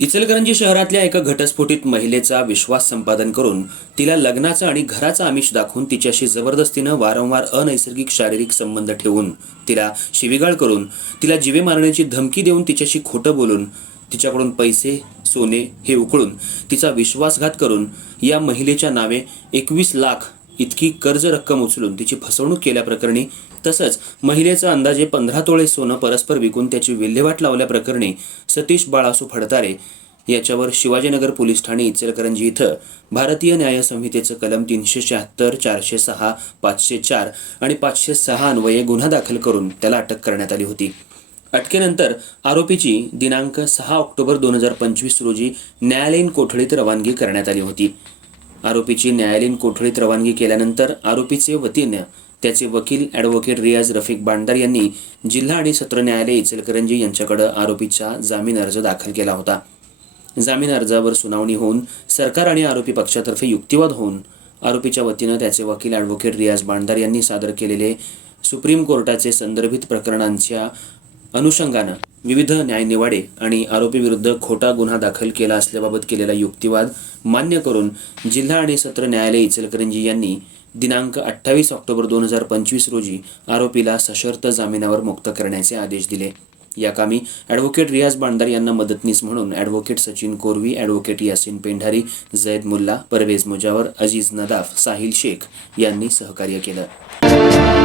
इचलकरंजी शहरातल्या एका घटस्फोटित महिलेचा विश्वास संपादन करून तिला लग्नाचा आणि घराचा आमिष दाखवून तिच्याशी जबरदस्तीनं वारंवार अनैसर्गिक शारीरिक संबंध ठेवून तिला शिवीगाळ करून तिला जीवे मारण्याची धमकी देऊन तिच्याशी खोटं बोलून तिच्याकडून पैसे सोने हे उकळून तिचा विश्वासघात करून या महिलेच्या नावे एकवीस लाख इतकी कर्ज रक्कम उचलून तिची फसवणूक केल्याप्रकरणी तसंच महिलेचं अंदाजे पंधरा तोळे सोनं परस्पर विकून त्याची विल्हेवाट लावल्याप्रकरणी सतीश बाळासू फडतारे याच्यावर शिवाजीनगर पोलीस ठाणे इचलकरंजी इथं भारतीय न्याय संहितेचं कलम तीनशे शहात्तर चारशे सहा पाचशे चार आणि पाचशे सहा अन्वये गुन्हा दाखल करून त्याला अटक करण्यात आली होती. अटकेनंतर आरोपीची दिनांक सहा ऑक्टोबर दोन हजार पंचवीस रोजी न्यायालयीन कोठडीत रवानगी करण्यात आली होती. आरोपीची न्यायालयीन कोठडीत रवानगी केल्यानंतर आरोपीचे वतीने त्याचे वकील ॲडव्होकेट रियाज रफिक बांडार यांनी जिल्हा आणि सत्र न्यायालय इचलकरंजी यांच्याकडे आरोपीचा जामीन अर्ज दाखल केला होता. जामीन अर्जावर सुनावणी होऊन सरकार आणि आरोपी पक्षातर्फे युक्तिवाद होऊन आरोपीच्या वतीनं त्याचे वकील ॲडव्होकेट रियाज बांडार यांनी सादर केलेले सुप्रीम कोर्टाचे संदर्भित प्रकरणांच्या अनुषंगानं विविध न्यायनिवाडे आणि आरोपीविरुद्ध खोटा गुन्हा दाखल केला असल्याबाबत केलेला युक्तिवाद मान्य करून जिल्हा आणि सत्र न्यायालय इचलकरंजी यांनी दिनांक अठ्ठावीस ऑक्टोबर दोन हजार पंचवीस रोजी आरोपीला सशर्त जामिनावर मुक्त करण्याचे आदेश दिले. या कामी ॲडव्होकेट रियाज बांडार यांना मदतनीस म्हणून ॲडव्होकेट सचिन कोरवी ॲडव्होकेट यासिन पेंढारी जैद मुल्ला परवेज मुजावर अजीज नदाफ साहिल शेख यांनी सहकार्य केलं.